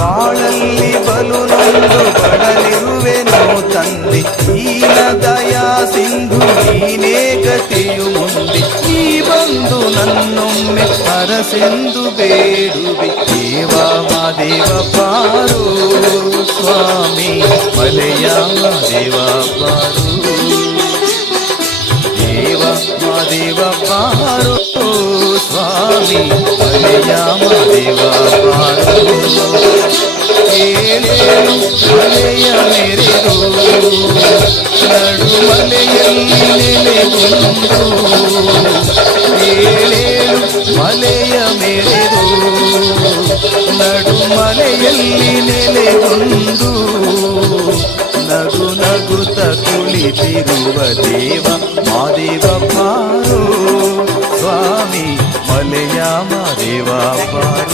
ಬಾಳಲ್ಲಿ ಬಲು ನೊಂದು ಬಳಲಿರುವೆನು ತಂದೆ. ದೀನ ದಯಾ ಸಿಂಧು ನೀನೇ ಗತಿಯು ಮುಂದೆ. ನೀ ಬಂದು ನನ್ನೊಮ್ಮೆ ಹರಸೆಂದು ಬೇಡುವೆ. ದೇವ ಮಾದೇವ ಪಾರು ಸ್ವಾಮಿ ಮಲೆಯ ಮಾದೇವ ಪಾರು. ದೇವ ಮಾದೇವ ಪಾರು ಸ್ವಾಮಿ ಮಲೆಯ ಮಾದೇವ ಪಾರು. ಏಳೇಳು ಮಲೆಯ ಮೆರೆದು ನಡುಮಲೆಯಲ್ಲಿ ನೆಲೆಗೊಂಡು. ಏಳೇಳು ಮಲೆಯ ಮೆರೆದು ನಡುಮಲೆಯಲ್ಲಿ ನೆಲೆಗೊಂಡು. ನಗು ನಗುತ್ತ ಕುಳಿತಿರುವ ದೇವ ಮಾದೇವ ಪಾರು ಸ್ವಾಮಿ ಮಲೆಯ ಮಾದೇವ ಪಾರು.